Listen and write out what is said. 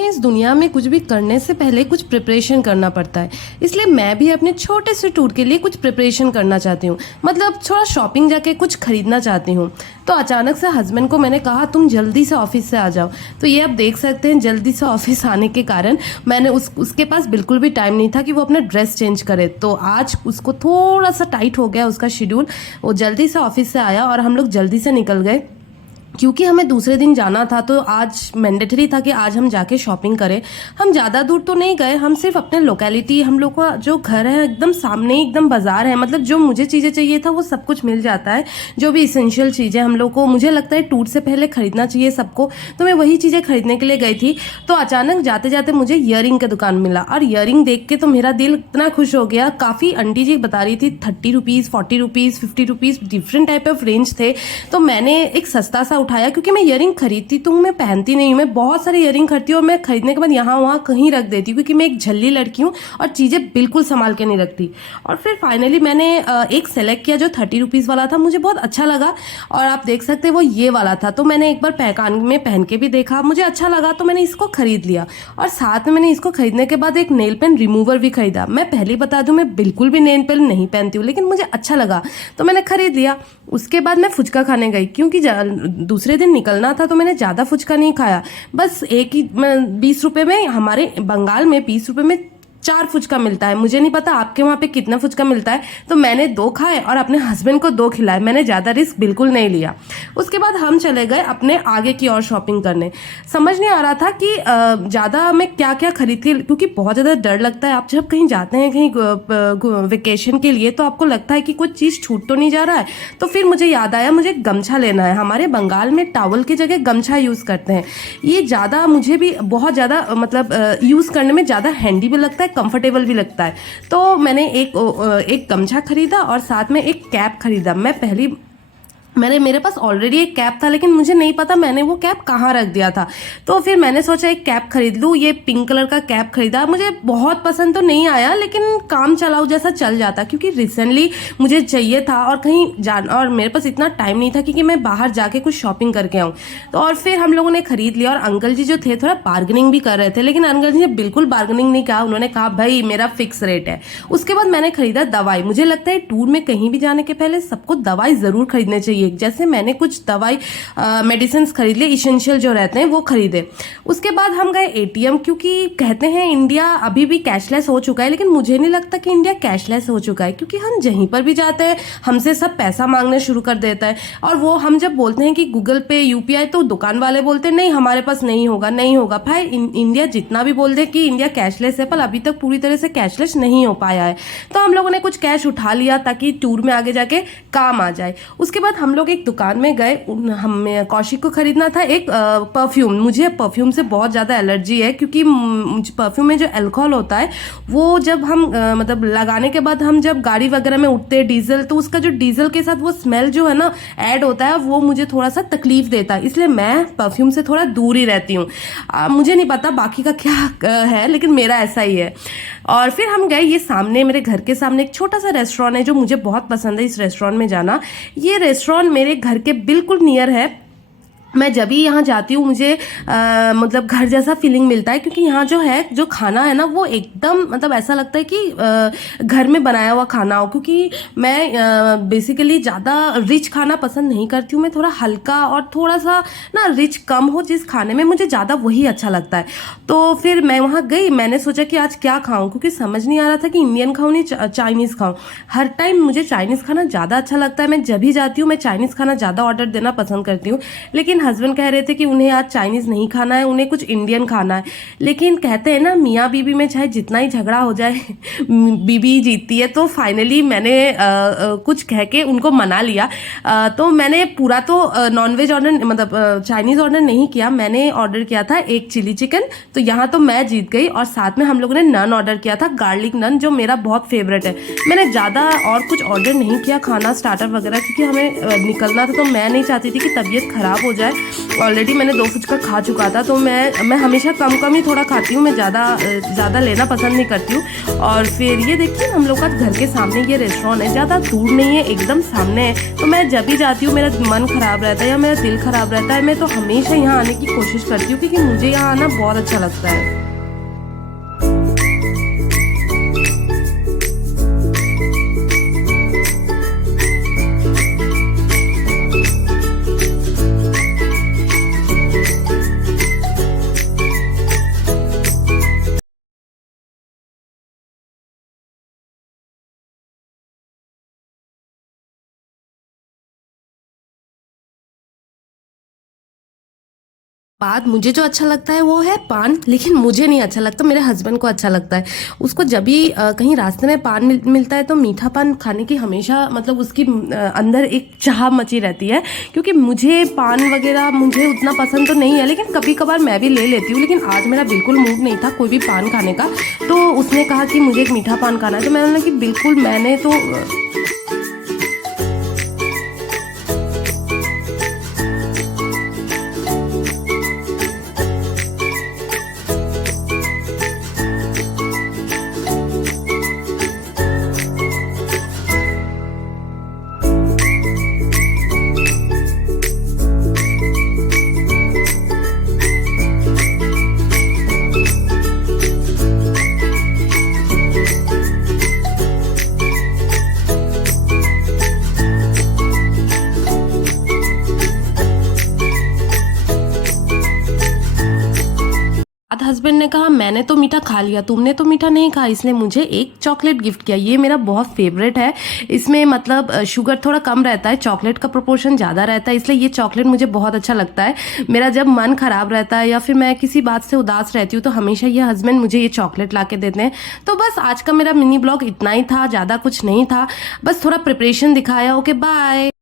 इस दुनिया में कुछ भी करने से पहले कुछ प्रिपरेशन करना पड़ता है। इसलिए मैं भी अपने छोटे से टूर के लिए कुछ प्रिपरेशन करना चाहती हूँ, मतलब थोड़ा शॉपिंग जाके कुछ खरीदना चाहती हूँ। तो अचानक से हस्बैंड को मैंने कहा तुम जल्दी से ऑफिस से आ जाओ। तो ये आप देख सकते हैं, जल्दी से ऑफिस आने के कारण मैंने उसके पास बिल्कुल भी टाइम नहीं था कि वो अपना ड्रेस चेंज करे। तो आज उसको थोड़ा सा टाइट हो गया उसका शेड्यूल। वो जल्दी से ऑफिस से आया और हम लोग जल्दी से निकल गए क्योंकि हमें दूसरे दिन जाना था। तो आज मैंडेटरी था कि आज हम जाके शॉपिंग करें। हम ज़्यादा दूर तो नहीं गए, हम सिर्फ अपने लोकेलिटी, हम लोग का जो घर है एकदम सामने ही एकदम बाजार है, मतलब जो मुझे चीज़ें चाहिए था वो सब कुछ मिल जाता है। जो भी इसेंशियल चीज़ें हम लोग को मुझे लगता है टूर से पहले खरीदना चाहिए सबको, तो मैं वही चीज़ें खरीदने के लिए गई थी। तो अचानक जाते जाते मुझे ईयरिंग का दुकान मिला और ईयरिंग देख के तो मेरा दिल इतना खुश हो गया। काफ़ी आंटी जी बता रही थी 30 rupees, 40 rupees, 50 rupees, different type of range थे। तो मैंने एक सस्ता सा उठाया क्योंकि मैं ईयरिंग खरीदती तो हूँ, मैं पहनती नहीं हूँ। मैं बहुत सारी ईयरिंग खरीदती हूँ और मैं खरीदने के बाद यहाँ वहाँ कहीं रख देती हूँ क्योंकि मैं एक झल्ली लड़की हूँ और चीज़ें बिल्कुल संभाल के नहीं रखती। और फिर फाइनली मैंने एक सेलेक्ट किया जो 30 रुपीज़ वाला था, मुझे बहुत अच्छा लगा। और आप देख सकते हैं वो ये वाला था। तो मैंने एक बार कान में पहन के भी देखा, मुझे अच्छा लगा, तो मैंने इसको खरीद लिया। और साथ में मैंने इसको खरीदने के बाद एक नेल पेन रिमूवर भी खरीदा। मैं पहले बता दूं मैं बिल्कुल भी नेल पेन नहीं पहनती हूँ, लेकिन मुझे अच्छा लगा तो मैंने खरीद लिया। उसके बाद मैं फुचका खाने गई क्योंकि दूसरे दिन निकलना था, तो मैंने ज़्यादा फुचका नहीं खाया। बस एक ही 20 रुपये में, हमारे बंगाल में 20 रुपये में 4 फुचका मिलता है। मुझे नहीं पता आपके वहाँ पे कितना फुचका मिलता है। तो मैंने 2 खाए और अपने हस्बैंड को 2 खिलाए। मैंने ज़्यादा रिस्क बिल्कुल नहीं लिया। उसके बाद हम चले गए अपने आगे की और शॉपिंग करने। समझ नहीं आ रहा था कि ज़्यादा मैं क्या क्या खरीदती, क्योंकि बहुत ज़्यादा डर लगता है। आप जब कहीं जाते हैं कहीं वेकेशन के लिए, तो आपको लगता है कि कुछ चीज़ छूट तो नहीं जा रहा है। तो फिर मुझे याद आया मुझे गमछा लेना है। हमारे बंगाल में टॉवल की जगह गमछा यूज़ करते हैं। ये ज़्यादा मुझे भी बहुत ज़्यादा मतलब यूज़ करने में ज़्यादा हैंडी भी लगता है, कंफर्टेबल भी लगता है। तो मैंने एक गमछा खरीदा और साथ में एक कैप खरीदा। मेरे पास ऑलरेडी एक कैप था, लेकिन मुझे नहीं पता मैंने वो कैप कहाँ रख दिया था। तो फिर मैंने सोचा एक कैप खरीद लूँ। ये पिंक कलर का कैप खरीदा। मुझे बहुत पसंद तो नहीं आया, लेकिन काम चलाऊ जैसा चल जाता, क्योंकि रिसेंटली मुझे चाहिए था और और मेरे पास इतना टाइम नहीं था कि मैं बाहर जाके कुछ शॉपिंग करके आऊँ। तो और फिर हम लोगों ने खरीद लिया। और अंकल जी जो थे थोड़ा बार्गेनिंग भी कर रहे थे, लेकिन अंकल जी ने बिल्कुल बार्गेनिंग नहीं कहा। उन्होंने कहा भाई मेरा फिक्स रेट है। उसके बाद मैंने खरीदा दवाई। मुझे लगता है टूर में कहीं भी जाने के पहले सबको दवाई ज़रूर खरीदनी चाहिए। जैसे मैंने कुछ दवाई मेडिसिन खरीद लिए, इसेंशियल जो रहते हैं वो खरीदे। उसके बाद हम गए एटीएम, क्योंकि कहते हैं इंडिया अभी भी कैशलेस हो चुका है, लेकिन मुझे नहीं लगता कि इंडिया कैशलेस हो चुका है, क्योंकि हम जहीं पर भी जाते हैं हमसे सब पैसा मांगने शुरू कर देता है। और वो हम जब बोलते हैं कि गूगल पे, यूपीआई, तो दुकान वाले बोलते हैं नहीं हमारे पास नहीं होगा, नहीं होगा। भाई इंडिया जितना भी बोल दे कि इंडिया कैशलेस है, पर अभी तक पूरी तरह से कैशलेस नहीं हो पाया है। तो हम लोगों ने कुछ कैश उठा लिया ताकि टूर में आगे जाके काम आ जाए। उसके बाद हम लोग एक दुकान में गए। हमें कौशिक को खरीदना था एक परफ्यूम। मुझे परफ्यूम से बहुत ज़्यादा एलर्जी है, क्योंकि परफ्यूम में जो अल्कोहल होता है वो जब हम मतलब लगाने के बाद हम जब गाड़ी वगैरह में उठते हैं डीजल, तो उसका जो डीजल के साथ वो स्मेल जो है ना ऐड होता है, वो मुझे थोड़ा सा तकलीफ देता है। इसलिए मैं परफ्यूम से थोड़ा दूर ही रहती हूँ। मुझे नहीं पता बाकी का क्या है, लेकिन मेरा ऐसा ही है। और फिर हम गए, ये सामने मेरे घर के सामने एक छोटा सा रेस्टोरेंट है जो मुझे बहुत पसंद है इस रेस्टोरेंट में जाना। ये रेस्टोरेंट मेरे घर के बिल्कुल नियर है। मैं जब भी यहाँ जाती हूँ मुझे मतलब घर जैसा फीलिंग मिलता है, क्योंकि यहाँ जो खाना है ना वो एकदम मतलब ऐसा लगता है कि घर में बनाया हुआ खाना हो। क्योंकि मैं बेसिकली ज़्यादा रिच खाना पसंद नहीं करती हूँ। मैं थोड़ा हल्का और थोड़ा सा ना रिच कम हो जिस खाने में, मुझे ज़्यादा वही अच्छा लगता है। तो फिर मैं वहाँ गई, मैंने सोचा कि आज क्या खाऊँ, क्योंकि समझ नहीं आ रहा था कि इंडियन खाऊँ नहीं चाइनीज़ खाऊँ। हर टाइम मुझे चाइनीज़ खाना ज़्यादा अच्छा लगता है। मैं जब भी जाती हूँ मैं चाइनीज़ खाना ज़्यादा ऑर्डर देना पसंद करती हूँ। लेकिन हस्बैंड कह रहे थे कि उन्हें आज चाइनीज़ नहीं खाना है, उन्हें कुछ इंडियन खाना है। लेकिन कहते हैं ना मियाँ बीबी में चाहे जितना ही झगड़ा हो जाए बीबी जीतती है। तो फाइनली मैंने कुछ कह के उनको मना लिया। तो मैंने पूरा तो नॉनवेज ऑर्डर मतलब चाइनीज़ ऑर्डर नहीं किया। मैंने ऑर्डर किया था एक चिली चिकन, तो यहाँ तो मैं जीत गई। और साथ में हम लोगों ने नन ऑर्डर किया था, गार्लिक नन, जो मेरा बहुत फेवरेट है। मैंने ज़्यादा और कुछ ऑर्डर नहीं किया खाना स्टार्टर वगैरह, क्योंकि हमें निकलना था। तो मैं नहीं चाहती थी कि तबीयत ख़राब हो जाए है। ऑलरेडी मैंने 2 फुचका खा चुका था, तो मैं हमेशा कम ही थोड़ा खाती हूँ, मैं ज़्यादा लेना पसंद नहीं करती हूँ। और फिर ये देखिए हम लोग का घर के सामने ये रेस्टोरेंट है, ज़्यादा दूर नहीं है, एकदम सामने है। तो मैं जब भी जाती हूँ मेरा मन ख़राब रहता है या मेरा दिल ख़राब रहता है, मैं तो हमेशा यहाँ आने की कोशिश करती हूँ, क्योंकि मुझे यहाँ आना बहुत अच्छा लगता है। बाद मुझे जो अच्छा लगता है वो है पान, लेकिन मुझे नहीं अच्छा लगता, मेरे हस्बैंड को अच्छा लगता है। उसको जब भी कहीं रास्ते में पान मिलता है तो मीठा पान खाने की हमेशा मतलब उसकी अंदर एक चाह मची रहती है, क्योंकि मुझे पान वगैरह मुझे उतना पसंद तो नहीं है, लेकिन कभी कभार मैं भी ले लेती हूँ। लेकिन आज मेरा बिल्कुल मूड नहीं था कोई भी पान खाने का, तो उसने कहा कि मुझे एक मीठा पान खाना है, तो मैंने बोला कि बिल्कुल, मैंने तो हस्बैंड ने कहा मैंने तो मीठा खा लिया, तुमने तो मीठा नहीं खा, इसलिए मुझे एक चॉकलेट गिफ्ट किया। ये मेरा बहुत फेवरेट है, इसमें मतलब शुगर थोड़ा कम रहता है, चॉकलेट का प्रोपोर्शन ज़्यादा रहता है, इसलिए ये चॉकलेट मुझे बहुत अच्छा लगता है। मेरा जब मन ख़राब रहता है या फिर मैं किसी बात से उदास रहती हूँ तो हमेशा ये हस्बैंड मुझे ये चॉकलेट ला के देते हैं। तो बस आज का मेरा मिनी ब्लॉग इतना ही था, ज़्यादा कुछ नहीं था, बस थोड़ा प्रिपरेशन दिखाया। Okay bye.